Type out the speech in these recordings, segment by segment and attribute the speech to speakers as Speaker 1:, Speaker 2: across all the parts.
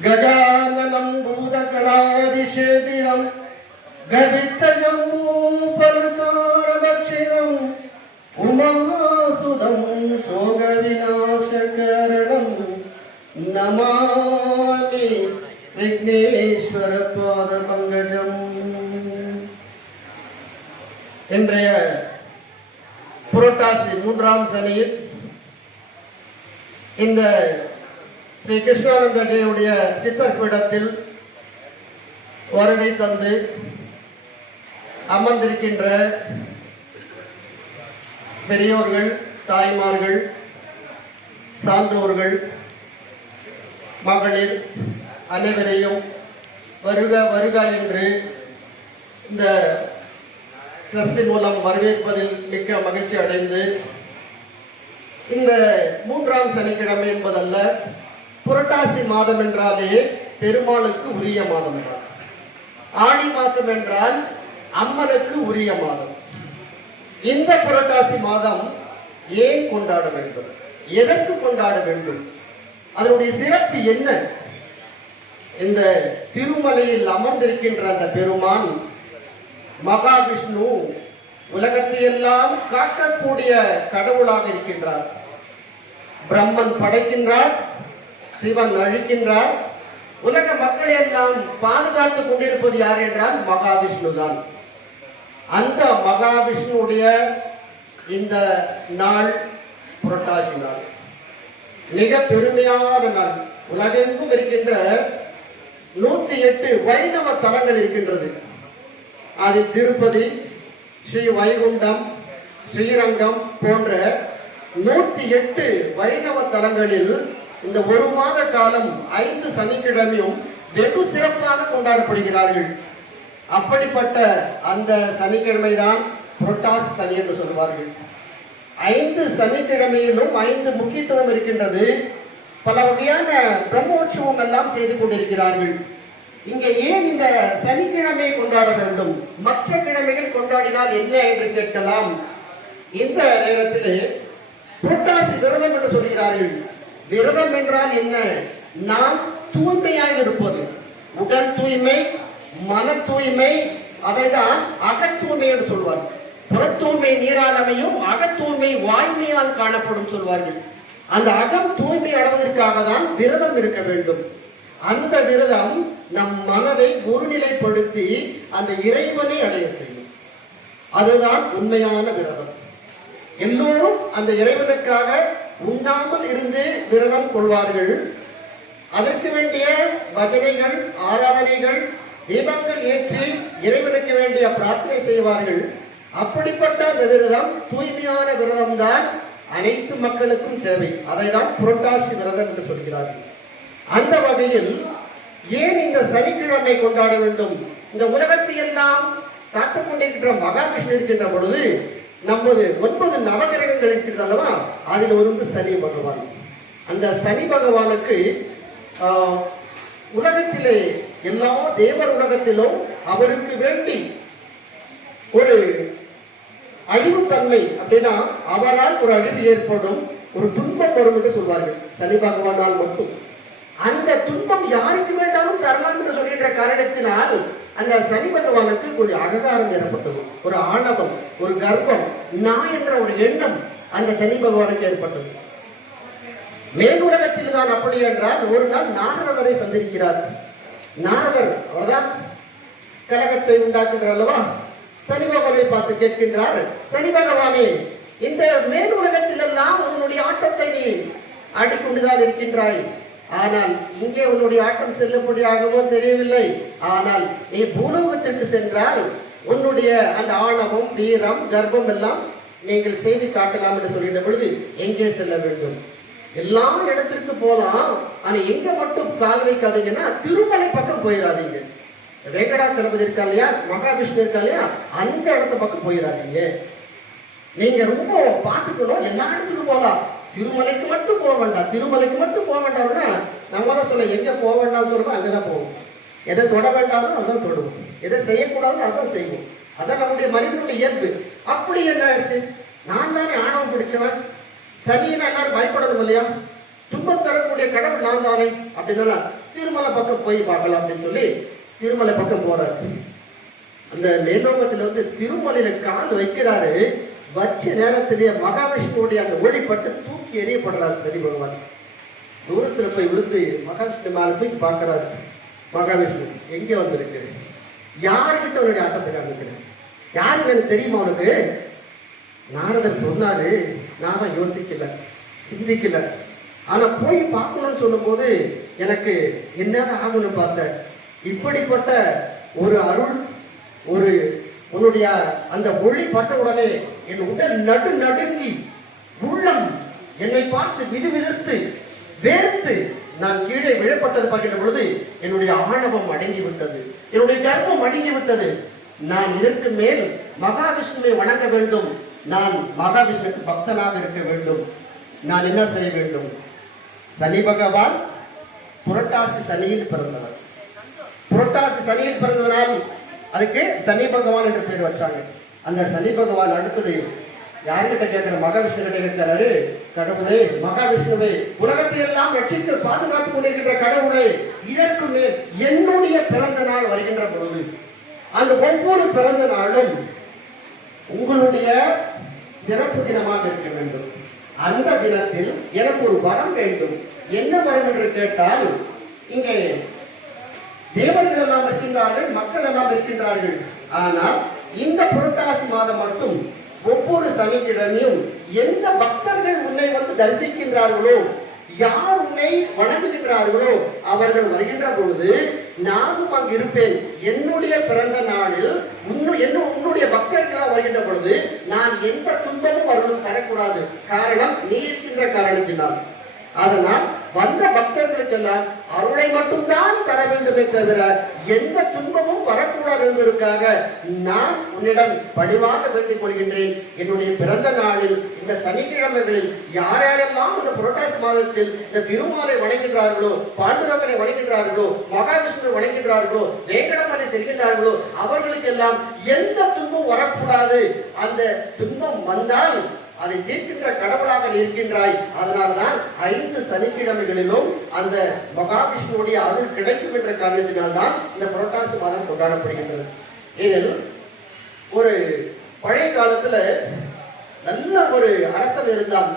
Speaker 1: ഗജാനനം ഭൂതഗണാതിശേപിതം ഗവിത്തജംസാരഭക്ഷിണം ഉമാസുതം ശോകവിനാശകരണം. നമാമി വിഘ്നേശ്വര പാദമംഗജം இன்றைய புரட்டாசி மூன்றாம் சனியில் இந்த ஸ்ரீ கிருஷ்ணானந்தடையுடைய சித்தர் பீடத்தில் வருகை தந்து அமர்ந்திருக்கின்ற பெரியோர்கள் தாய்மார்கள் சான்றோர்கள் மகளிர் அனைவரையும் வருக வருக என்று இந்த ட்ரஸ்டின் மூலம் வரவேற்பதில் மிக்க மகிழ்ச்சி அடைந்து இந்த மூன்றாம் சனிக்கிழமை என்பதல்ல புரட்டாசி மாதம் என்றாலே பெருமாளுக்கு உரிய மாதம் தான் ஆடி மாதம் என்றால் அம்மனுக்கு உரிய மாதம். இந்த புரட்டாசி மாதம் ஏன் கொண்டாட வேண்டும்? எதற்கு கொண்டாட வேண்டும்? அதனுடைய சிறப்பு என்ன? இந்த திருமலையில் அமர்ந்திருக்கின்ற அந்த பெருமான் மகாவிஷ்ணு உலகத்தையெல்லாம் காக்கக்கூடிய கடவுளாக இருக்கின்றார். பிரம்மன் படைக்கின்றார் சிவன் அழிக்கின்றார். உலக மக்களை எல்லாம் பாதுகாத்துக் கொண்டிருப்பது யார் என்றால் மகாவிஷ்ணு தான். அந்த மகாவிஷ்ணுடைய இந்த நாள் புரட்டாசி நாள். மிக பெருமையான நாள். உலகெங்கும் இருக்கின்ற நூத்தி எட்டு வைணவ தலங்கள் இருக்கின்றது. அது திருப்பதி ஸ்ரீ வைகுண்டம் ஸ்ரீரங்கம் போன்ற நூத்தி எட்டு வைணவ தலங்களில் இந்த ஒரு மாத காலம் ஐந்து சனிக்கிழமையும் வெகு சிறப்பாக கொண்டாடப்படுகிறார்கள். அப்படிப்பட்ட அந்த சனிக்கிழமை தான் புரட்டாசி சனி என்று சொல்வார்கள் ஐந்து சனிக்கிழமையிலும் ஐந்து முக்கியத்துவம் இருக்கின்றது. பல வகையான பிரம்மோற்சவம் எல்லாம் செய்து கொண்டிருக்கிறார்கள். இங்க ஏன் இந்த சனிக்கிழமை கொண்டாட வேண்டும்? மற்ற கிழமைகள் கொண்டாடினால் என்ன என்று கேட்கலாம். இந்த நேரத்திலே புரட்டாசி விரதம் என்று சொல்கிறார்கள். விரதம் என்றால் என்ன? நாம் தூய்மையாக இருப்பது. உடல் தூய்மை மன தூய்மை அதைதான் அகத்தூய்மை என்று சொல்வார் புறத்தூய்மை நீரானவையும் அகத்தூய்மை வாய்மையால் காணப்படும் சொல்வார்கள். அந்த அகம் தூய்மை அடைவதற்காக தான் விரதம் இருக்க வேண்டும். அந்த விரதம் நம் மனதை ஒருநிலைப்படுத்தி அந்த இறைவனை அடைய செய்யும். அதுதான் உண்மையான விரதம். எல்லோரும் அந்த இறைவனுக்காக உண்ணாமல் இருந்து விரதம் கொள்வார்கள். அதற்கு வேண்டிய பஜனைகள் ஆராதனைகள் தீபங்கள் ஏற்றி இறைவனுக்கு வேண்டிய பிரார்த்தனை செய்வார்கள். அப்படிப்பட்ட அந்த விரதம் தூய்மையான விரதம் தான் அனைத்து மக்களுக்கும் தேவை. அதை தான் புரட்டாசி விரதம் என்று சொல்கிறார்கள். அந்த வகையில் ஏன் இந்த சனிக்கிழமை கொண்டாட வேண்டும்? இந்த உலகத்தை எல்லாம் காத்துக் கொண்டிருக்கின்ற மகாவிஷ்ணு இருக்கின்ற பொழுது நமது ஒன்பது நவகிரகங்கள் இருக்கிறது அல்லவா? அதில் ஒரு வந்து சனி பகவான். அந்த சனி பகவானுக்கு உலகத்திலே எல்லா தேவர் உலகத்திலும் அவருக்கு வேண்டி ஒரு அழிவுத்தன்மை அப்படின்னா அவரால் ஒரு அழிவு ஏற்படும் ஒரு துன்பம் வரும் என்று சொல்வார்கள். சனி பகவானால் மட்டும். அந்த துன்பம் யாருக்கு வேண்டாலும் தரலாம் என்று சொல்கின்ற காரணத்தினால் அந்த சனி பகவானுக்கு ஒரு அகங்காரம் ஏற்பட்டது. ஒரு ஆணவம் ஒரு கர்ப்பம் நான் என்ற ஒரு எண்ணம் அந்த சனி பகவானுக்கு ஏற்பட்டது. மேலுலகத்தில் தான் அப்படி என்றால் ஒரு நாள் நாரதரை சந்திக்கிறார். நாரதர் அவர்தான் கலகத்தை உண்டாக்குகிறார் அல்லவா? சனி பகவானை பார்த்து கேட்கின்றார் சனி பகவானே இந்த மேலுலகத்தில் எல்லாம் உன்னுடைய ஆட்டத்தை நீ ஆடிக்கொண்டுதான் இருக்கின்றாய். ஆனால் இங்கே உன்னுடைய ஆட்டம் செல்லுபடியாகவோ தெரியவில்லை. ஆனால் நீ பூலோகத்திற்கு சென்றால் உன்னுடைய அந்த ஆணவம் வீரம் கர்ப்பம் எல்லாம் நீங்கள் செய்து காட்டலாம் என்று சொல்லிட்ட பொழுது எங்கே செல்ல வேண்டும்? எல்லா இடத்திற்கு போலாம். ஆனா எங்க மட்டும் கால் வைக்காதீங்கன்னா திருமலை பக்கம் போயிடாதீங்க. வெங்கடாச்சலபதி இருக்கா இல்லையா? மகாவிஷ்ணு இருக்கா இல்லையா? அந்த இடத்து பக்கம் போயிடாதீங்க. நீங்க ரொம்ப பார்த்துக்கணும். எல்லா இடத்துக்கும் போகலாம் திருமலைக்கு மட்டும் போக வேண்டாம். திருமலைக்கு மட்டும் போக வேண்டாம்னா நம்ம தான் சொல்ல எங்க போக வேண்டாம் அங்கே தான் போவோம். எதை தொட வேண்டாமோ அதான் தொடுவோம். எதை செய்யக்கூடாதோ அதான் செய்வோம். அதான் நம்முடைய மனிதனுடைய இயல்பு. அப்படி என்ன ஆச்சு நான் தானே ஆணவம் பிடிச்சவன். சனின்னு எல்லாரும் பயப்படணும் இல்லையா? துன்பம் தரக்கூடிய கடவுள் நான் தானே. அப்படின்னா திருமலை பக்கம் போய் பார்க்கலாம் அப்படின்னு சொல்லி திருமலை பக்கம் போறாரு. அந்த மேலோகத்துல வந்து திருமலையில கால் வைக்கிறாரு. வச்ச நேரத்திலேயே மகாவிஷ்ணுடைய அந்த ஒளிப்பட்டு தூக்கி எறியப்படுறாரு சரி பகவான். தூரத்தில் போய் விழுந்து மகாவிஷ்ணு மேலே தூக்கி பார்க்கறாரு. மகாவிஷ்ணு எங்கே வந்திருக்கு? யாருக்கிட்ட அவருடைய ஆட்டத்தை காமிக்கிறேன் யாருக்கு எனக்கு தெரியுமா அவனுக்கு நாரதர் சொன்னாரு நான் தான் யோசிக்கல சிந்திக்கல. ஆனா போய் பார்க்கணும்னு சொல்லும்போது எனக்கு என்னதான் ஆகணும்னு பார்த்தேன் இப்படிப்பட்ட ஒரு அருள் ஒரு உன்னுடைய அந்த மொழி பட்ட உடனே என் உடல் நடு நடுங்கி உள்ளம் என்னை பார்த்து விது விதிர்த்து வேர்த்து நான் கீழே விழப்பட்டது பார்க்கின்ற பொழுது என்னுடைய ஆணவம் அடங்கி விட்டது என்னுடைய கர்ப்பம் அடங்கி விட்டது நான் இதற்கு மேல் மகாவிஷ்ணுவை வணங்க வேண்டும். நான் மகாவிஷ்ணுக்கு பக்தனாக இருக்க வேண்டும். நான் என்ன செய்ய வேண்டும்? சனி பகவான் புரட்டாசி சனியில் பிறந்தவர். புரட்டாசி சனியில் பிறந்ததனால் அதுக்கு சனி பகவான் என்று பேர் வச்சாங்க. அந்த சனி பகவான் அடுத்தது யார்கிட்ட கேட்கிற மகாவிஷ்ணு கேட்கிறாரு கடவுளே மகாவிஷ்ணுவை உலகத்தை எல்லாம் ரட்சித்து பாதுகாத்துக் கொண்டிருக்கின்ற கடவுளே இதற்கு மேல் என்னுடைய பிறந்த நாள் வருகின்ற பொழுது அந்த ஒவ்வொரு பிறந்த நாளும் உங்களுடைய சிறப்பு தினமாக இருக்க வேண்டும். அந்த தினத்தில் எனக்கு ஒரு வரம் வேண்டும். என்ன வரம் என்று கேட்டால் இங்கே தேவர்கள் எல்லாம் இருக்கின்றார்கள் மக்கள் எல்லாம் இருக்கின்றார்கள். ஆனால் இந்த புரட்டாசி மாதம் மட்டும் ஒவ்வொரு சனிக்கிழமையும் எந்த பக்தர்கள் உன்னை வந்து தரிசிக்கின்றார்களோ யார் உன்னை வணங்குகின்றார்களோ அவர்கள் வருகின்ற பொழுது நானும் அங்கு இருப்பேன். என்னுடைய பிறந்த நாளில் உன்னுடைய பக்தர்களாக வருகின்ற பொழுது நான் எந்த துன்பமும் அவர்களுக்கு தரக்கூடாது. காரணம் நீ இருக்கின்ற காரணத்தினால். அதனால் வந்த பக்தர்களுக்கெல்லாம் அருளை மட்டும்தான் தர வேண்டுமே தவிர எந்த துன்பமும் வரக்கூடாது என்பதற்காக நான் உன்னிடம் பணிவாக வேண்டிக் கொள்கின்றேன். என்னுடைய பிறந்த நாளில் இந்த சனிக்கிழமைகளில் யார் யாரெல்லாம் இந்த புரட்டாசி மாதத்தில் இந்த திருமாலை வணங்குகின்றார்களோ பாண்டுரங்கனை வணங்குகின்றார்களோ மகாவிஷ்ணு வணங்குகின்றார்களோ வேங்கடமலை செல்கின்றார்களோ அவர்களுக்கெல்லாம் எந்த துன்பம் வரக்கூடாது. அந்த துன்பம் வந்தால் அதை தீர்க்கின்ற கடவுளாக நீ இருக்கின்றாய். அதனால்தான் ஐந்து சனிக்கிழமைகளிலும் அந்த மகாவிஷ்ணுவுடைய அருள் கிடைக்கும் என்ற காரணத்தினால்தான் இந்த புரட்டாசி மாதம் கொண்டாடப்படுகின்றது. இதில் ஒரு பழைய காலத்துல நல்ல ஒரு அரசன் இருந்தான்.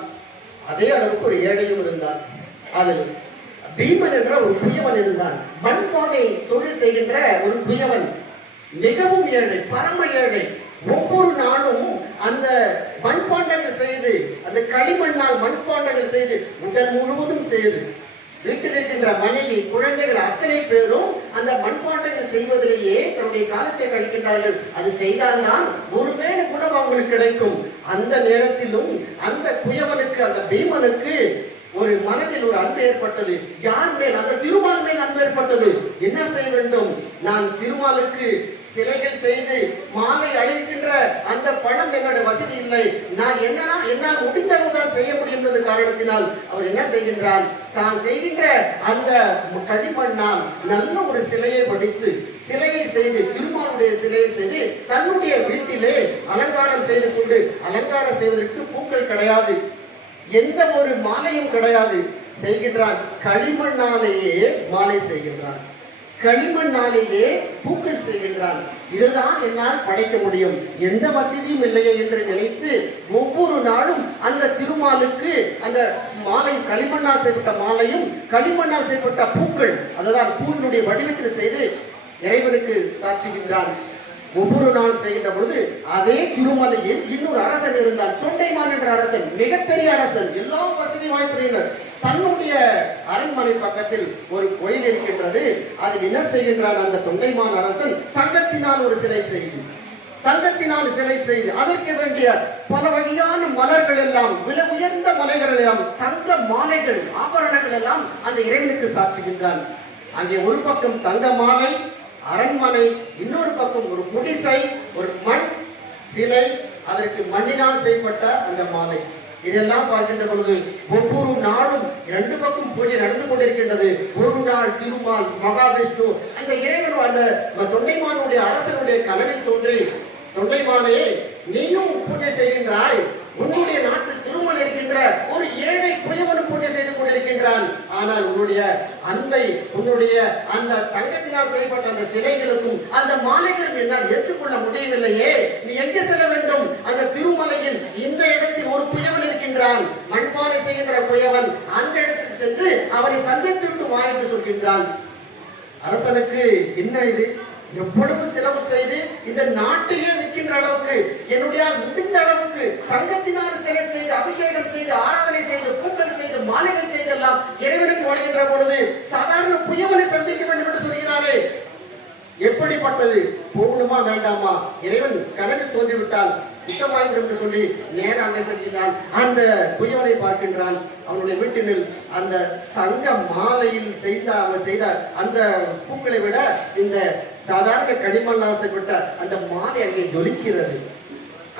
Speaker 1: அதே அளவுக்கு ஒரு ஏழையும் இருந்தான். அதில் பீமன் என்ற ஒரு புயவன் இருந்தான். மண்பானை தொழில் செய்கின்ற ஒரு புயவன். மிகவும் ஏழை பரம ஏழை. ஒவ்வொரு நாளும் அந்த மண்பாண்டங்கள் செய்து அந்த களிமண்ணால் மண்பாண்டங்கள் செய்து உடல் முழுவதும் செய்து. வீட்டில் இருக்கின்ற மனைவி குழந்தைகள் அத்தனை பேரும் அந்த மண்பாண்டங்கள் செய்வதிலேயே தன்னுடைய காலத்தை கழிக்கின்றார்கள். அது செய்தால்தான் ஒருவேளை குணம் அவங்களுக்கு கிடைக்கும். அந்த நேரத்திலும் அந்த குயவனுக்கு அந்த பீமனுக்கு ஒரு மனதில் ஒரு அன்பு ஏற்பட்டது. யார் மேல் அந்த திருமால் மேல் அன்பு ஏற்பட்டது? என்ன செய்ய வேண்டும்? நான் திருமாலுக்கு சிலைகள் செய்து மாலை அழிக்கின்ற அந்த பணம் என்னோட வசதி இல்லை. நான் என்னன்னா என்னால் முடிந்தளவுதான் செய்ய முடியும் என்ற காரணத்தினால் அவர் என்ன செய்கின்றார்? தான் செய்கின்ற அந்த களிமண்ணால் நல்ல ஒரு சிலையை படித்து சிலையை செய்து திருமாவுடைய சிலையை செய்து தன்னுடைய வீட்டிலே அலங்காரம் செய்து கொண்டு அலங்காரம் செய்வதற்கு பூக்கள் கிடையாது. எந்த ஒரு மாலையும் கிடையாது. செய்கின்றான் களிமண்ணாலேயே மாலை செய்கின்றான் களிமண்ணாலேயே பூக்கள் செய்கின்றான் இதுதான் என்னால் படைக்க முடியும். எந்த வசதியும் இல்லையே என்று நினைத்து ஒவ்வொரு நாளும் அந்த திருமாலுக்கு அந்த மாலை களிமண்ணால் செய்யப்பட்ட மாலையும் களிமண்ணால் செய்யப்பட்ட பூக்கள் அதுதான் பூவினுடைய வடிவத்தில் செய்து இறைவனுக்கு சாட்சிகின்றான் ஒவ்வொரு நாள் செய்கின்ற பொழுது அதே திருமலையில் இன்னொரு அரசன் இருந்தார் தொண்டைமான் என்ற அரசன் மிகப்பெரிய அரசன். எல்லா வசதி வாய்ப்பு தன்னுடைய அரண்மனை பக்கத்தில் ஒரு கோயில் இருக்கின்றது. அதில் என்ன செய்கின்றான் அந்த தொண்டைமான் அரசன்? தங்கத்தினால் ஒரு சிலை செய்து தங்கத்தினால் சிலை செய்து அதற்கு வேண்டிய பல வகையான மலர்கள் எல்லாம் விலை உயர்ந்த மலைகள் எல்லாம் தங்க மாலைகள் ஆபரணங்கள் எல்லாம் அந்த இறைவனுக்கு சாற்றுகின்றான். அங்கே ஒரு பக்கம் தங்க மாலை அரண்மனை இன்னொரு பக்கம் ஒரு குடிசை ஒரு மண் சிலை அதற்கு மண்ணினால் செய்யப்பட்ட அந்த மாலை. இதெல்லாம் பார்க்கின்ற பொழுது ஒவ்வொரு நாளும் இரண்டு பக்கம் பூஜை நடந்து கொண்டிருக்கின்றது. ஒரு நாள் திருமால் மகாவிஷ்ணு அந்த இறைவனும் அந்த தொண்டைமானுடைய அரசனுடைய கலவை தோன்றி தொண்டைமானே நீயும் பூஜை செய்கின்றாய். உன்னுடைய நாட்டு திருமல் இருக்கின்ற ஒரு ஏழை குயவன் பூஜை செய்து கொண்டிருக்கின்றான். ஆனால் உன்னுடைய அன்பை உன்னுடைய அந்த தங்கத்தினால் செய்யப்பட்ட அந்த சிலைகளுக்கும் அந்த மாலைகளுக்கும் என்னால் ஏற்றுக்கொள்ள முடியவில்லையே. நீ எங்கே செல்ல வேண்டும் அந்த திருமலையில் இந்த இடத்தில் ஒரு குயவன் இருக்கின்றான் மண்பானை புயவன் அந்த இடத்திற்கு சென்று அவனை சந்தித்து விட்டு வா என்று சொல்கின்றான். அரசனுக்கு என்ன இது? எவ்வளவு செலவு செய்து இந்த நாட்டிலே நிற்கின்ற அளவுக்கு என்னுடைய முடிந்த அளவுக்கு தங்கத்தினால் சிலை செய்து அபிஷேகம் செய்து ஆராதனை செய்து பூக்கள் செய்து மாலைகள் செய்து எல்லாம் இறைவனுக்கு வணங்குகின்ற பொழுது சாதாரண புயவனை சந்திக்க வேண்டும் என்று சொல்கிறாரே. எப்படிப்பட்டது? போகணுமா வேண்டாமா? இறைவன் கனவு தோன்றிவிட்டால் குற்றமாய்விடும் என்று சொல்லி நேர அங்கே அந்த குயவனை பார்க்கின்றான். அவனுடைய வீட்டினில் அந்த தங்க மாலையில் செய்த அவன் செய்த அந்த பூக்களை விட இந்த சாதாரண களிமண்ணால் ஆசைப்பட்ட அந்த மாலை அங்கே ஜொலிக்கிறது.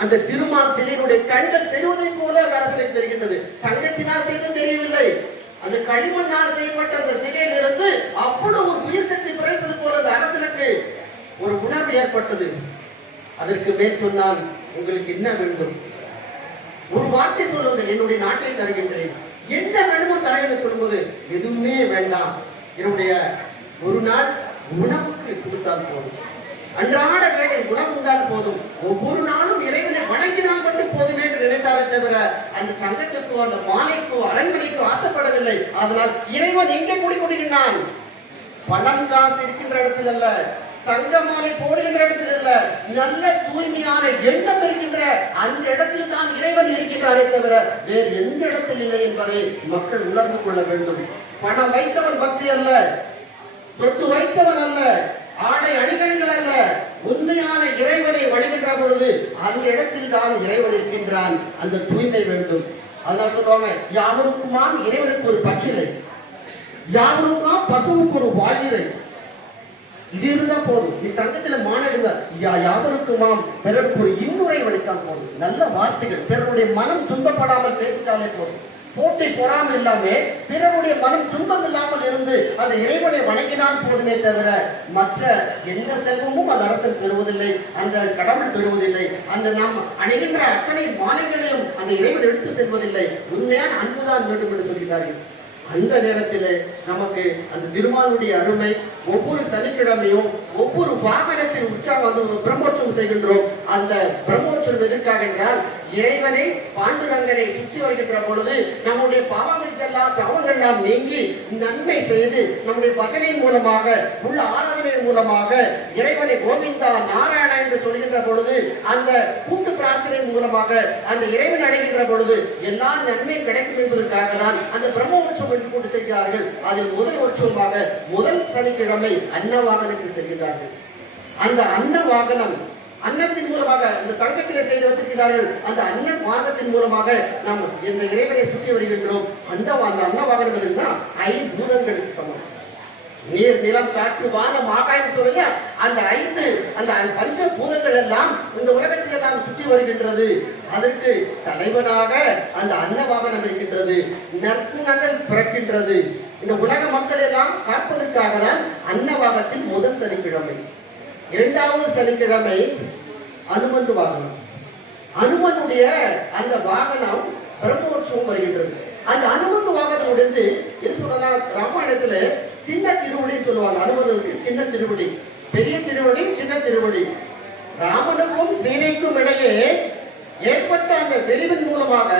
Speaker 1: அந்த திருமால் சிலையினுடைய கண்கள் தெரிவதை போல அந்த அரசனுக்கு தெரிகின்றது. தங்கத்தினால் செய்து தெரியவில்லை. அந்த களிமண்ணால் செய்யப்பட்ட அந்த சிலையிலிருந்து அவ்வளவு ஒரு உயிர் சக்தி பிறந்தது போல அந்த அரசனுக்கு ஒரு உணர்வு ஏற்பட்டது. அதற்கு மேல் சொன்னால் உங்களுக்கு என்ன வேண்டும்? ஒரு வார்த்தை சொல்லுங்கள் என்னுடைய நாட்டை தருகின்றேன். என்ன வேணுமோ தரேன்னு சொல்லும்போது எதுவுமே வேண்டாம். என்னுடைய ஒரு நாள் உணவுக்கு கொடுத்தால் போதும். அன்றாட வேலை உணவு உண்டால் போதும். ஒவ்வொரு நாளும் இறைவனை வணங்கினால் மட்டும் போதுமே என்று நினைத்தாலே தவிர அந்த தங்கத்திற்கோ அந்த மாலைக்கோ அரண்மனைக்கோ ஆசைப்படவில்லை. அதனால் இறைவன் எங்கே குடிக்கொடுக்கின்றான் பணம் காசு இருக்கின்ற இடத்தில் அல்ல. தங்க மாலை போடுகின்ற இடத்தில் அல்ல நல்ல தூய்மையான எண்ணம் இருக்கின்ற அந்த இடத்தில் தான் இறைவன் இருக்கின்றாரே தவிர வேறு எந்த இடத்தில் இல்லை என்பதை மக்கள் உணர்ந்து கொள்ள வேண்டும். பணம் வைத்தவன் பக்தி அல்ல சொத்து வைத்தவன் அல்ல ஆடை அணிகலன்கள் அல்ல உண்மையான இறைவனை வழிகின்ற பொழுது அந்த இடத்தில் தான் இறைவன் இருக்கின்றான். அந்த தூய்மை வேண்டும். அதான் சொல்லுவாங்க யாவருக்குமான் இறைவனுக்கு ஒரு பச்சிலை யாவருக்குமாம் பசுவுக்கு ஒரு வாயிலை. இது இருந்தா போதும். நீ தங்கத்துல மானிடுங்க யா யாவருக்குமாம் பிறருக்கு ஒரு இன்னுரை வடித்தான் போதும். நல்ல வார்த்தைகள். பிறருடைய மனம் துன்பப்படாமல் பேசிட்டாலே போதும். போட்டி பொறாம இல்லாம பிறருடைய மனம் துன்பம் இல்லாமல் இருந்து அந்த இறைவனை வணங்கினால் போதுமே தவிர மற்ற எந்த செல்வமும் அந்த அரசன் பெறுவதில்லை அந்த கடவுள் பெறுவதில்லை அந்த நாம் அணைகின்ற அத்தனை மாலைகளையும் அந்த இறைவன் எடுத்து செல்வதில்லை. உண்மையான அன்புதான் வேண்டும் என்று சொல்கிறார்கள். அந்த நேரத்திலே நமக்கு அந்த திருமாலுடைய அருமை ஒவ்வொரு சனிக்கிழமையும் ஒவ்வொரு வாகனத்தின் உற்சாகம் வந்து பிரம்மோற்சவம் செய்கின்றோம். அந்த பிரம்மோற்சவம் எதற்காக என்றால் இறைவனை பாண்டுரங்கனை சுற்றி வருகின்ற பொழுது நம்முடைய பாவங்கள் எல்லாம் பாவங்கள் எல்லாம் நீங்கி நன்மை செய்து நம்முடைய பகனின் மூலமாக உள்ள ஆராதனை மூலமாக இறைவனை கோவிந்தா நாராயண என்று சொல்கின்ற பொழுது அந்த கூட்டு பிரார்த்தனை மூலமாக அந்த இறைவன் அடைகின்ற பொழுது எல்லா நன்மையும் கிடைக்கும் என்பதற்காக தான் அந்த பிரம்ம உற்சவம் என்று கொண்டு செல்கிறார்கள். அதில் முதல் உற்சவமாக முதல் சனிக்கிழமை அன்னவாகனத்தில் செல்கிறார்கள் அந்த அன்ன வாகனம் அன்னத்தின் மூலமாக இந்த தங்கத்திலே செய்து வைத்திருக்கிறார்கள். அந்த அன்ன வாகனத்தின் மூலமாக நாம் இந்த இறைவனை சுற்றி வருகின்றோம்? அந்த அந்த அன்னவாக என்பதுன்னா ஐம்பூதங்களுக்கு சமம். நீர் நிலம் காற்று வானம் ஆகாயம் சொல்ல அந்த ஐந்து அந்த பஞ்ச பூதங்கள் எல்லாம் இந்த உலகத்தில் எல்லாம் சுற்றி வருகின்றது. அதற்கு தலைவனாக அந்த அன்னவாகனம் இருக்கின்றது. நற்குணங்கள் பிறக்கின்றது. இந்த உலக மக்கள் எல்லாம் காப்பதற்காக தான் அன்னவாகத்தில் முதல் சனிக்கிழமை. இரண்டாவது சனிக்கிழமை அனுமந்து வாகனம். அனுமனுடைய அந்த வாகனம் பிரம்மோற்சவம் வருகின்றது. அந்த அனுமந்து வாகனம் முடிந்து எது சொல்லலாம் ராமாயணத்துல சின்ன திருவடின்னு சொல்லுவாங்க. அனுமனுக்கு சின்ன திருவடி. பெரிய திருவடி சின்ன திருவடி. ராமனுக்கும் சீதைக்கும் இடையே ஏற்பட்ட அந்த வெறிவின் மூலமாக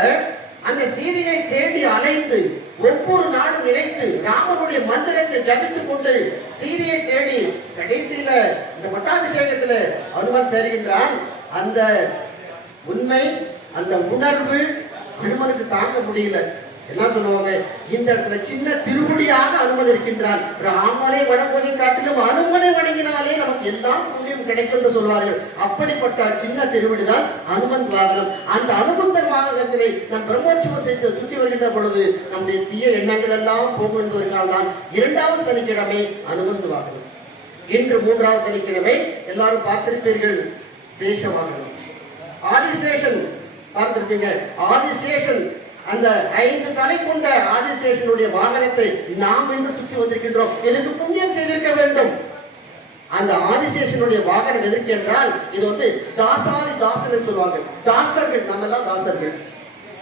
Speaker 1: அந்த சீதையை தேடி அலைந்து ஒவ்வொரு நாளும் நினைத்து ராமனுடைய மந்திரத்தை ஜபித்துக் கொண்டு சீதையை தேடி கடைசியில இந்த பட்டாபிஷேகத்துல அனுமன் சேருகின்றான். அந்த உண்மை அந்த உணர்வு அனுமனுக்கு தாங்க முடியல. என்ன சொல்லுவாங்க? இந்த இடத்துல சின்ன திருப்படியாக அனுமன் இருக்கின்றார் ராமனை வணங்குவதை காட்டிலும் அனுமனை வணங்கினாலே நமக்கு எல்லாம் புண்ணியம் கிடைக்கும் என்று சொல்வார்கள். அப்படிப்பட்ட சின்ன திருவடிதான் அனுமன் வாகனம் அந்த அனுமந்தன் வாகனத்தினை நம் பிரம்மோற்சவம் செய்து சுற்றி வருகின்ற பொழுது நம்முடைய தீய எண்ணங்கள் எல்லாம் போகும் என்பதற்காக தான் இரண்டாவது சனிக்கிழமை அனுமந்து வாகனம் இன்று மூன்றாவது சனிக்கிழமை எல்லாரும் பார்த்திருப்பீர்கள். சேஷ வாகனம். ஆதிசேஷன் பார்த்திருப்பீங்க. ஆதிசேஷன் அந்த ஐந்து தலை கொண்ட ஆதிசேஷனுடைய வாகனத்தை நாம் என்று சுற்றி வந்திருக்கின்றோம். இதற்கு புண்ணியம் செய்திருக்க வேண்டும். அந்த ஆதிசேஷனுடைய வாகனம் எதற்கு என்றால் இது வந்து தாசாதி தாசன் சொல்லுவாங்க. தாசர்கள் நம்ம எல்லாம் தாசர்கள்.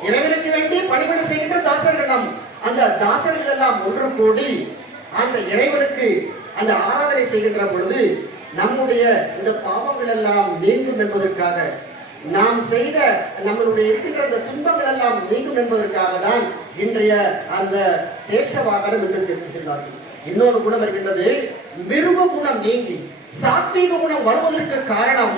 Speaker 1: இறைவனுக்கு வேண்டி பணிபட செய்கின்ற தாசர்கள் நாம். அந்த தாசர்கள் எல்லாம் ஒன்று கூடி அந்த இறைவனுக்கு அந்த ஆராதனை செய்கின்ற பொழுது நம்முடைய இந்த பாவங்கள் எல்லாம் நீங்கும் என்பதற்காக நாம் செய்த நம்மளுடைய இருக்கின்ற அந்த துன்பங்கள் எல்லாம் நீங்கும் என்பதற்காக தான் இன்றைய அந்த சேஷ வாகனம் என்று சேர்த்து சென்றார்கள். இன்னொரு குணம் இருக்கின்றது மிருக குணம் நீங்கி சாத்வீக குணம் வருவதற்கு காரணம்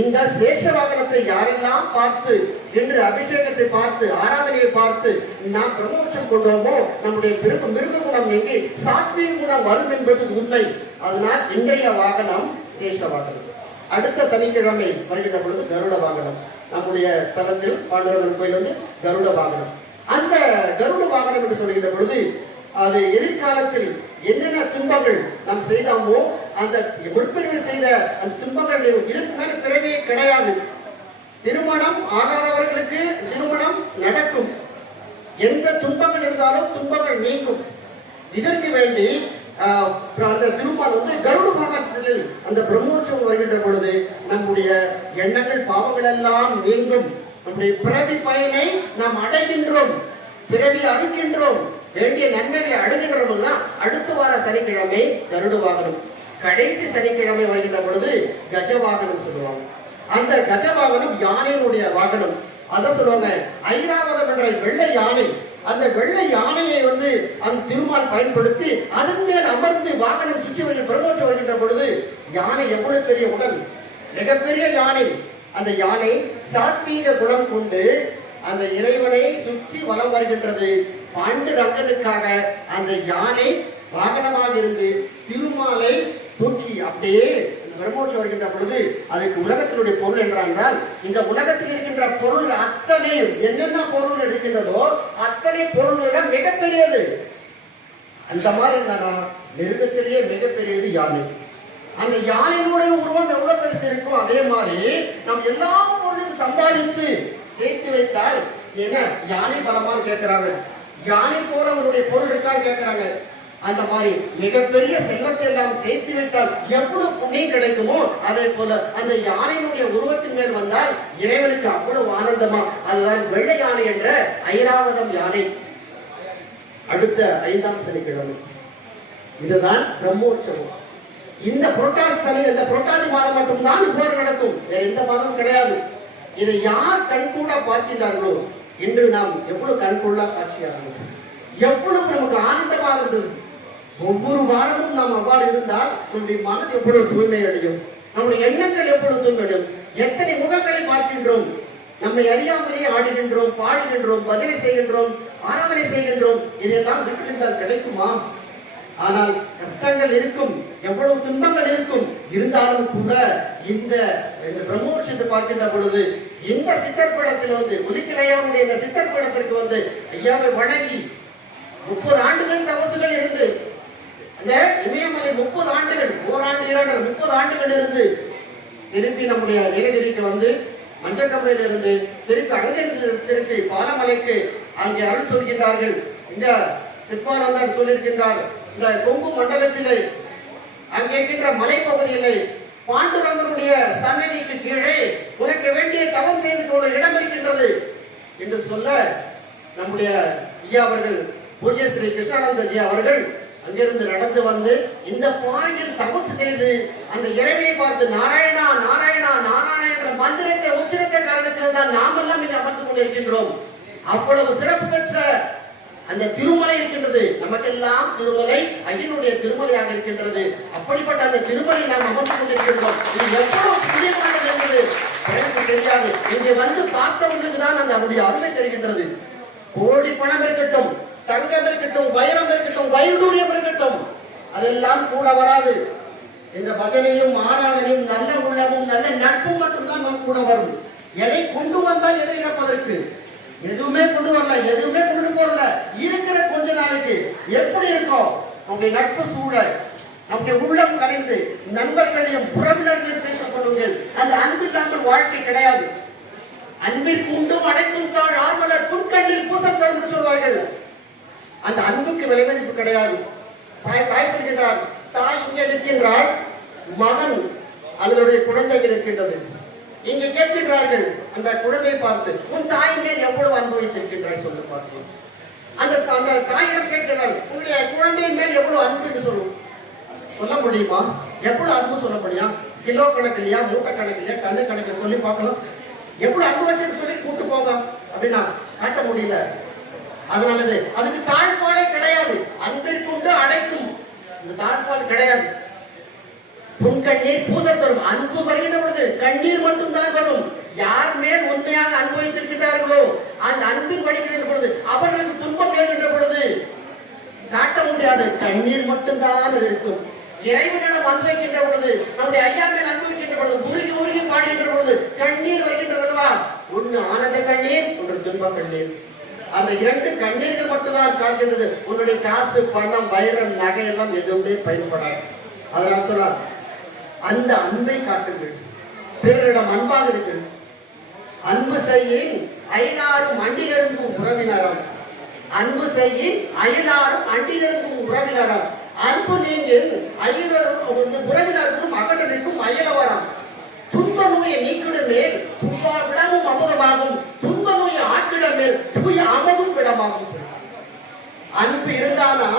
Speaker 1: இந்த சேஷ வாகனத்தை யாரெல்லாம் பார்த்து இன்று அபிஷேகத்தை பார்த்து ஆராதனையை பார்த்து நாம் பிரமோஷம் கொண்டோமோ நம்முடைய மிருக மிருக குணம் நீங்கி சாத்வீக குணம் வரும் என்பது உண்மை. அதனால் இன்றைய வாகனம் சேஷ வாகனம். அடுத்த சனிக்கிழமை வருகின்ற பொழுது கருட வாகனம். நம்முடைய ஸ்தலத்தில் பாண்டவர்கள் கோயில் வந்து கருட வாகனம். அந்த கருட வாகனம் என்று சொல்கின்ற பொழுது அது எதிர்காலத்தில் என்னென்ன துன்பங்கள் நாம் செய்தாமோ அந்த முற்பிரிவில் செய்த அந்த துன்பங்கள் இதற்கு மேல பிறவே கிடையாது. திருமணம் ஆகாதவர்களுக்கு திருமணம் நடக்கும். எந்த துன்பங்கள் இருந்தாலும் துன்பங்கள் நீங்கும். இதற்கு வேண்டி அந்த திருப்பால் வந்து கருட புராணத்தில் அந்த பிரம்மோற்சவம் வருகின்ற பொழுது நம்முடைய எண்ணங்கள் பாவங்கள் எல்லாம் நீங்கும். நம்முடைய பிறவி பயனை நாம் அடைகின்றோம். பிறவி அறுக்கின்றோம். வேண்டிய நன்மைகளை அடைகின்றோம் தான் அடுத்த வார சனிக்கிழமை கருட வாகனம். கடைசி சனிக்கிழமை வருகின்ற பொழுது கஜ வாகனம் சொல்லுவாங்க. அந்த கஜ வாகனம் யானையினுடைய வாகனம். அதான் சொல்லுவாங்க. ஐராவதம் என்ற வெள்ளை யானை. அந்த வெள்ளை யானையை வந்து அந்த திருமால் பயன்படுத்தி அதன் மேல் அமர்ந்து வாகனம் சுற்றி வந்து பிரமோற்சம் வருகின்ற பொழுது யானை எவ்வளவு பெரிய உடல்? மிகப்பெரிய யானை. அந்த யானை சாத்வீக குலம் கொண்டு அந்த இறைவனை சுற்றி வலம் வருகின்றது. பாண்டு ரங்கனுக்காக அந்த யானை வாகனமாக இருந்து திருமாலை தூக்கி அப்படியே இந்த வருகின்ற பொழுது அதுக்கு உலகத்தினுடைய பொருள் என்றால் இந்த உலகத்தில் இருக்கின்ற பொருள் அத்தனை என்னென்ன பொருள் இருக்கின்றதோ அத்தனை பொருள்கள் மிகப்பெரியது. அந்த மாதிரி இருந்தானா மிருகத்திலேயே மிகப்பெரியது யானை. அந்த யானையினுடைய உருவம் எவ்வளவு பெருசு இருக்கும் அதே மாதிரி நாம் எல்லா பொருளையும் சம்பாதித்து சேர்த்து வைத்தால் என்ன? யானை பலமான்னு கேட்கிறாங்க. யானை போல அவனுடைய பொருள் இருக்கான்னு கேட்கிறாங்க. அந்த மாதிரி மிகப்பெரிய செல்வத்தை எல்லாம் சேர்த்து வைத்தால் எவ்வளவு புண்ணியம் கிடைக்குமோ அதே போல அந்த யானையினுடைய உருவத்தின் மேல் வந்தால் இறைவனுக்கு அவ்வளவு ஆனந்தமா? அதுதான் வெள்ளை யானை என்ற ஐராவதம் யானை. அடுத்த ஐந்தாம் சனிக்கிழமை. இதுதான் பிரம்மோற்சவம். இந்த புரட்டாசி சனி இந்த புரட்டாசி மாதம் மட்டும்தான் போர் நடக்கும். வேற எந்த மாதம் கிடையாது. இதை யார் கண்கூட பார்க்கிறார்களோ இன்று நாம் எவ்வளவு கண்கொள்ளா காட்சியாகும் எவ்வளவு நமக்கு ஆனந்தமாக இருந்தது. ஒவ்வொரு வாரமும் நாம் அவ்வாறு இருந்தால் நம்முடைய மனது எவ்வளவு தூய்மை அடையும்? நம்முடைய எண்ணங்கள் எவ்வளவு தூய்மை அடையும்? எத்தனை முகங்களை பார்க்கின்றோம்? நம்மை அறியாமலேயே ஆடுகின்றோம் பாடுகின்றோம் பதிலை செய்கின்றோம் ஆராதனை செய்கின்றோம். இதெல்லாம் விட்டிருந்தால் கிடைக்குமா? ஆனால் கஷ்டங்கள் இருக்கும் எவ்வளவு துன்பங்கள் இருக்கும். இருந்தாலும் கூட இந்த இந்த பிரம்மோட்சத்தை பார்க்கின்ற பொழுது இந்த சித்தற்படத்தில் வந்து ஒலிக்கலையாவுடைய இந்த சித்தற்படத்திற்கு வந்து ஐயாவை வழங்கி முப்பது ஆண்டுகள் தவசுகள் இருந்து அந்த இமயமலை முப்பது ஆண்டுகள் ஓராண்டு இரண்டு முப்பது ஆண்டுகள் இருந்து திருப்பி நம்முடைய நீலகிரிக்கு வந்து மஞ்சக்கம்பையில் இருந்து திருப்பி அங்கிருந்து திருப்பி பாலமலைக்கு அங்கே அருள் சொல்கின்றார்கள். இந்த சிற்பானந்தர் சொல்லியிருக்கின்றார். இந்த கொங்கு மண்டலத்திலே அங்கே இருக்கின்ற மலைப்பகுதியிலே பாண்டுரங்கனுடைய சன்னதிக்கு கீழே உனக்கு வேண்டிய தவம் செய்து கொள்ள இடம் இருக்கின்றது என்று சொல்ல நம்முடைய ஐயா அவர்கள் பூஜ்ய ஸ்ரீ கிருஷ்ணானந்த ஐயா அவர்கள் அங்கிருந்து நடந்து வந்து இந்த பாணியில் தபசு செய்து அந்த இறைவியை பார்த்து நாராயணா நாராயணா நாராயணா என்ற மந்திரத்தை உச்சரித்த காரணத்தில் தான் நாமெல்லாம் இங்கு அமர்ந்து கொண்டிருக்கின்றோம். அவ்வளவு சிறப்பு பெற்ற அந்த திருமலை இருக்கின்றது. நமக்கெல்லாம் திருமலை ஐயனுடைய திருமலையாக இருக்கின்றது. அப்படிப்பட்ட அந்த திருமலை நாம் அமர்ந்து கொண்டிருக்கின்றோம். இது எவ்வளவு புண்ணியமானது என்பது எனக்கு தெரியாது. இங்கே வந்து பார்த்தவங்களுக்கு தான் அந்த அவருடைய அருமை தெரிகின்றது. கோடி பணம் இருக்கட்டும் தங்கம் இருக்கட்டும் வைரம் இருக்கட்டும் வைடூரியம் இருக்கட்டும் அதெல்லாம் கூட வராது. இந்த பஜனையும் ஆராதனையும் நல்ல உள்ளமும் நல்ல நட்பும் மட்டும்தான் நம் கூட வரும். எதை கொண்டு வந்தால் எதை இழப்பதற்கு? எதுவுமே கொண்டு வரல எதுவுமே கொண்டு போடல இருக்கிற கொஞ்ச நாளைக்கு எப்படி இருக்கும்? நம்முடைய நட்பு சூழல் நம்முடைய உள்ளம் கலைந்து நண்பர்களையும் உறவினர்களையும் சேர்த்துக் கொள்ளுங்கள். அந்த அன்பில்லாமல் வாழ்க்கை கிடையாது. அன்பிற்கு உண்டும் அடைக்கும் தாழ் ஆர்வலர் புன்கண்ணில் பூசம் தரும் என்று சொல்வார்கள். அந்த அன்புக்கு விலை மதிப்பு கிடையாது. தாய் தாய் சொல்கிறார் தாய் இங்கே நிற்கின்றால் மகன் அதனுடைய குழந்தைகள் இருக்கின்றது. இங்கே கேட்கின்றார்கள் அந்த குழந்தையை பார்த்து உன் தாய் மேல் எவ்வளவு அனுபவித்திருக்கின்றாய் சொல்லு பார்த்து. அந்த அந்த தாயிடம் கேட்கிறார் உங்களுடைய குழந்தையின் மேல் எவ்வளவு அன்பு? என்று சொல்லும் சொல்ல முடியுமா? எவ்வளவு அன்பு சொல்ல முடியும்? கிலோ கணக்கிலையா மூட்டை கணக்கிலையா கண்ணு கணக்கு சொல்லி பார்க்கலாம். எவ்வளவு அன்பு வச்சுன்னு சொல்லி கூட்டு போங்க. அப்படின்னா காட்ட முடியல. அதனாலது அதுக்கு தாய் போட்டு அடைக்கும். இந்த தாழ்பால் கிடையாது. உன் கண்ணீர் பூச தரும். அன்பு வருகின்ற பொழுது கண்ணீர் மட்டும்தான் வரும். யார் மேல் உண்மையாக அனுபவித்திருக்கிறார்களோ அந்த அன்பின் வழிகின்ற பொழுது அவர்களுக்கு துன்பம் நேர்கின்ற பொழுது காட்ட முடியாது கண்ணீர் மட்டும்தான் இருக்கும். இறைவனிடம் அனுபவிக்கின்ற பொழுது நம்முடைய ஐயா மேல் அனுபவிக்கின்ற பொழுது உருகி உருகி பாடுகின்ற பொழுது கண்ணீர் வருகின்றது அல்லவா? ஒன்று ஆனந்த கண்ணீர் ஒன்று துன்ப கண்ணீர். அந்த இரண்டு கண்ணீர்கள் மட்டும்தான் காக்கின்றது. உன்னுடைய காசு பணம் வைரம் நகை எல்லாம் எதுவுமே பயன்படாது. அதனால சொல்ல அந்த அன்பை காட்டுங்கள். பிறரிடம் அன்பாக இருக்கு அன்பு செய்யும் அயலாரும் அண்டிலிருக்கும் உறவினரம் அன்பு செய்யும் அயலாரும் அண்டிலிருக்கும் உறவினரம் அன்பு நீங்கள் ஐநூறு உறவினருக்கும் அகடலுக்கும் அயலவரம். துன்ப நோயை நீக்கிட மேல் துன்பா விடமும் அமுதமாகும். துன்ப நோயை ஆக்கிட மேல் தூய அமதும் விடமாகும். அன்பு இருந்தானா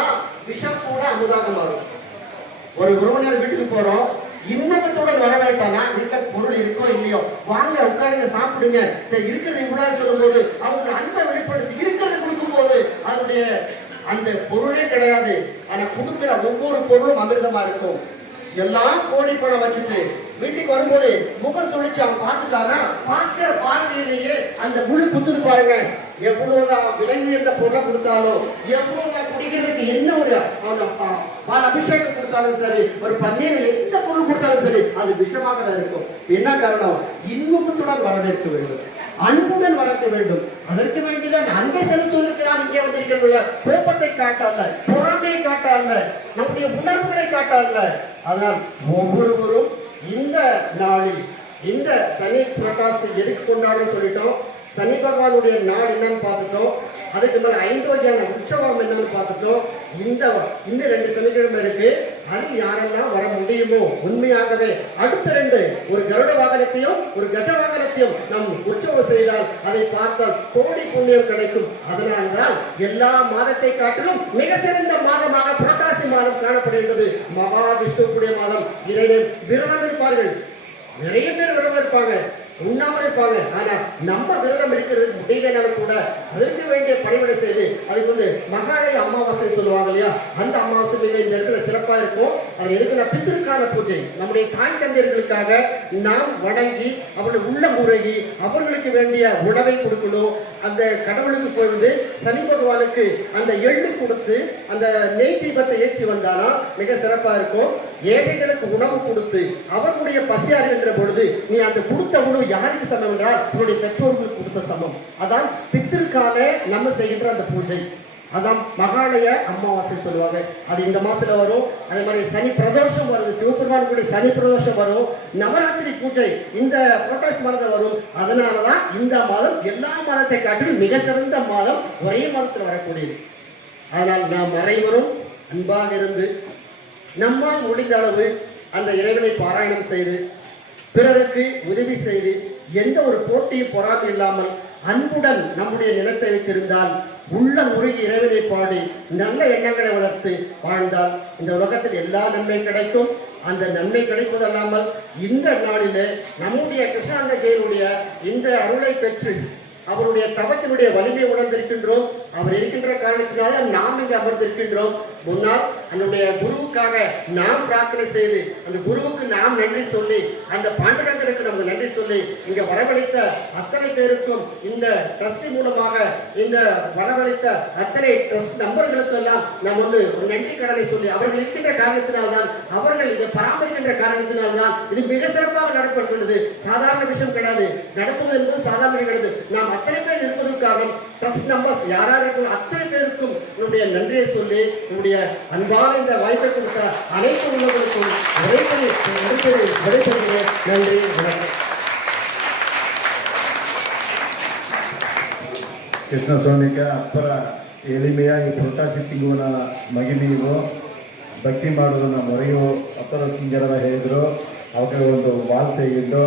Speaker 1: விஷம் கூட அமுதாக மாறும் ஒரு உறவினர் வீட்டுக்கு போறோம். இன்னகத்துடன் வர வேண்டாம்னா வீட்டுல பொருள் இருக்கோ இல்லையோ? வாங்க உட்காருங்க சாப்பிடுங்க. சரி இருக்கிறது இவ்வளவு சொல்லும் போது அவங்க அன்பை வெளிப்படுத்தி இருக்கிறது கொடுக்கும் போது அதனுடைய அந்த பொருளே கிடையாது. ஆனா கொடுக்கிற ஒவ்வொரு பொருளும் அமிர்தமா இருக்கும். எல்லாம் கோடி பணம் வச்சுட்டு வீட்டுக்கு வரும்போது முகம் சுழிச்சு அவன் பார்த்துட்டானா? பார்க்கிற பார்வையிலேயே அந்த முழு குத்துது பாருங்க. எவ்வளவுதான் விலங்கி இருந்த பொருளை கொடுத்தாலும் எவ்வளவுதான் குடிக்கிறதுக்கு என்ன ஒரு அவன் பால் அபிஷேகம் கொடுத்தாலும் சரி ஒரு பன்னீர் எந்த பொருள் கொடுத்தாலும் சரி அது விஷமாக தான் இருக்கும். என்ன காரணம்? இன்முகத்துடன் வரவேற்க வேண்டும். அன்புடன் வளர்க்க வேண்டும். அதற்கு வேண்டிதான் அன்பை செலுத்துவதற்கு நான் இங்கே வந்திருக்கின்ற கோபத்தை காட்ட பொறாமையை காட்ட நம்முடைய உணர்வுகளை காட்ட அதனால் ஒவ்வொருவரும் இந்த நாளில் இந்த சனி பிரகாசம் எதுக்கு கொண்டாடுன்னு சொல்லிட்டோம்? சனி பகவானுடைய நாள் என்னன்னு பார்த்துட்டோம். அதுக்கு மேல ஐந்து வகையான உற்சவம் என்னன்னு பார்த்துட்டோம். இந்த இன்னும் ரெண்டு சனிக்கிழமை இருக்கு. அது யாரெல்லாம் வர முடியுமோ உண்மையாகவே அடுத்த ரெண்டு ஒரு கருட வாகனத்தையும் ஒரு கஜ வாகனத்தையும் நம் உற்சவம் செய்தால் அதை பார்த்தால் கோடி புண்ணியம் கிடைக்கும். அதனால்தான் எல்லா மாதத்தை காட்டிலும் மிக சிறந்த மாதமாக புரட்டாசி மாதம் காணப்படுகின்றது. மகா விஷ்ணுக்குடைய மாதம். இதை விரதம் இருப்பார்கள். நிறைய பேர் விரதம் இருப்பாங்க. உண்ணாமல் இருப்பாங்க ஆனா நம்ம விரதம் இருக்கிறது முடியலனாலும் கூட அதற்கு வேண்டிய பணிவிடை செய்து அதுக்கு வந்து மகாலய அமாவாசை சொல்லுவாங்க இல்லையா? அந்த அமாவாசை மிக இந்த இடத்துல சிறப்பா இருக்கும். அது எதுக்குன்னா பித்திருக்கான பூஜை. நம்முடைய தாய் தந்தையர்களுக்காக நாம் வணங்கி அவர்கள் உள்ள முறைகி அவர்களுக்கு வேண்டிய உணவை கொடுக்கணும். அந்த கடவுளுக்கு போய் வந்து சனி பகவானுக்கு அந்த எள்ளு கொடுத்து அந்த நெய் தீபத்தை ஏற்றி வந்தானா மிக சிறப்பா இருக்கும். ஏழைகளுக்கு உணவு கொடுத்து அவர்களுடைய பசியாறுகின்ற பொழுது நீ அந்த கொடுத்த உணவு யாருக்கு சமம் என்றால் உன்னுடைய பெற்றோர்களுக்கு கொடுத்த சமம். அதான் பித்திருக்கான நம்ம செய்கின்ற அந்த பூஜை. அதான் மகாலய அமாவாசை சொல்லுவாங்க. அது இந்த மாசத்துல வரும். அதே மாதிரி சனி பிரதோஷம் வருது. சிவபெருமானுடைய சனி பிரதோஷம் வரும். நவராத்திரி பூஜை இந்த புரட்டாசி மாதத்தில் வரும். அதனாலதான் இந்த மாதம் எல்லா மாதத்தை காட்டிலும் மிக சிறந்த மாதம் ஒரே மாதத்தில் வரக்கூடியது. அதனால் நாம் அனைவரும் அன்பாக இருந்து நம்மால் முடிந்த அளவு அந்த இறைவனை பாராயணம் செய்து பிறருக்கு உதவி செய்து எந்த ஒரு போட்டியும் பொறாமை இல்லாமல் அன்புடன் நம்முடைய நிலத்தை வைத்திருந்தால் உள்ள முருகி இறைவனை பாடி நல்ல எண்ணங்களை வளர்த்து வாழ்ந்தால் இந்த உலகத்தில் எல்லா நன்மை கிடைக்கும். அந்த நன்மை கிடைப்பதல்லாமல் இந்த நாளிலே நம்முடைய கிருஷ்ணாந்தஜெயனுடைய இந்த அருளை பெற்று அவருடைய தவத்தினுடைய வலிமை உணர்ந்திருக்கின்றோம். அவர் இருக்கின்ற காரணத்தினால நாம் இங்கு அமர்ந்திருக்கின்றோம். முன்னால் நம்முடைய குருவுக்காக நாம் பிரார்த்தனை செய்து அந்த குருவுக்கு நாம் நன்றி சொல்லி அந்த பாண்டரங்களுக்கு நம்ம நன்றி சொல்லி இங்க வரவழைத்த அத்தனை பேருக்கும் இந்த ட்ரஸ்ட் மூலமாக இந்த வரவழைத்த அத்தனை ட்ரஸ்ட் நம்பர்களுக்கு எல்லாம் நாம் வந்து ஒரு நன்றி கடனை சொல்லி அவர்கள் இருக்கின்ற காரணத்தினால்தான் அவர்கள் இதை பராமரிக்கின்ற காரணத்தினால்தான் இது மிக சிறப்பாக நடத்தப்பட்டுள்ளது சாதாரண விஷயம் கிடையாது. நடத்துவது என்பது சாதாரண கிடையாது. நாம் அத்தனை பேர் இருப்பதற்காக ட்ரஸ்ட் நம்பர்ஸ் யாராருக்கும் அத்தனை பேருக்கும் என்னுடைய நன்றியை சொல்லி என்னுடைய அன்பான இந்த வாய்ப்பை கொடுத்த அனைத்து உள்ளவர்களுக்கும் விடைபெறு விடைபெறு விடைபெறுகிறேன் நன்றி வணக்கம்
Speaker 2: ಕೃಷ್ಣಸ್ವಾಮಿಗೆ ಅಪ್ಪರ ಎಳಿಮೆಯಾಗಿ ಪ್ರಕಾಶಿತ್ತಿಗೂ ನನ್ನ ಮಗಿಲಿಗೂ ಭಕ್ತಿ ಮಾಡೋದನ್ನು ಮರೆಯೋ ಅಪ್ಪರ ಸಿಂಗರ ಹೇಳಿದರು ಅವರಿಗೆ ಒಂದು ವಾಲ್ ತೆಗೆದು